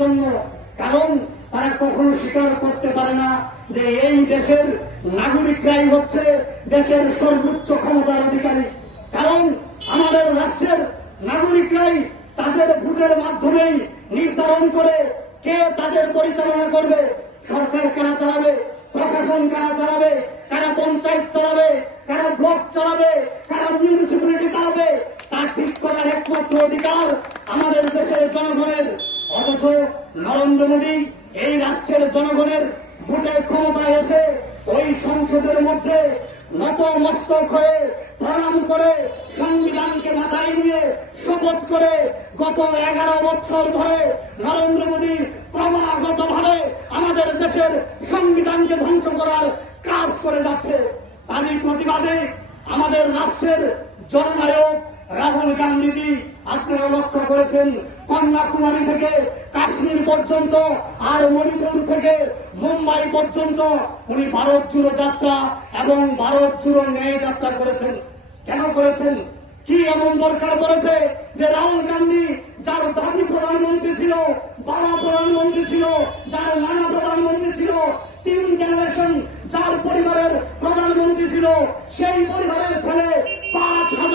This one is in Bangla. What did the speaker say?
জন্য। কারণ তারা কখনো স্বীকার করতে পারে না যে এই দেশের নাগরিকরাই হচ্ছে দেশের সর্বোচ্চ ক্ষমতার অধিকারী। কারণ আমাদের রাষ্ট্রের নাগরিকরাই তাদের ভোটের মাধ্যমেই নির্ধারণ করে কে তাদের পরিচালনা করবে, সরকার কারা চালাবে, প্রশাসন কারা চালাবে, কারা পঞ্চায়েত চালাবে, কারা ব্লক চালাবে, কারা মিউনিসিপ্যালিটি চালাবে, তা ঠিক করার একমাত্র অধিকার আমাদের দেশের জনগণের। অথচ নরেন্দ্র মোদী এই রাষ্ট্রের জনগণের ভোটে ক্ষমতায় এসে ওই সংসদের মধ্যে নতমস্তক হয়ে প্রণাম করে সংবিধানকে মাথায় নিয়ে শপথ করে গত 11 বছর ধরে নরেন্দ্র মোদী ক্রমাগতভাবে আমাদের দেশের সংবিধানকে ধ্বংস করার কাজ করে যাচ্ছে। তারই প্রতিবাদে আমাদের রাষ্ট্রের জননায়ক রাহুল গান্ধীজি, আপনারা লক্ষ্য করেছেন, কন্যাকুমারী থেকে কাশ্মীর পর্যন্ত আর মণিপুর থেকে মুম্বাই পর্যন্ত উনি ভারত জুড়ো যাত্রা এবং ভারত জুড়ো ন্যায় যাত্রা করেছেন। কেন করেছেন? কি এমন দরকার পড়েছে যে রাহুল গান্ধী, যার দাদি প্রধানমন্ত্রী ছিল, বাবা প্রধানমন্ত্রী ছিল, যার নানা প্রধানমন্ত্রী ছিল, 3 জেনারেশন যার পরিবারের প্রধানমন্ত্রী ছিল, সেই পরিবারের ছেলে 5,000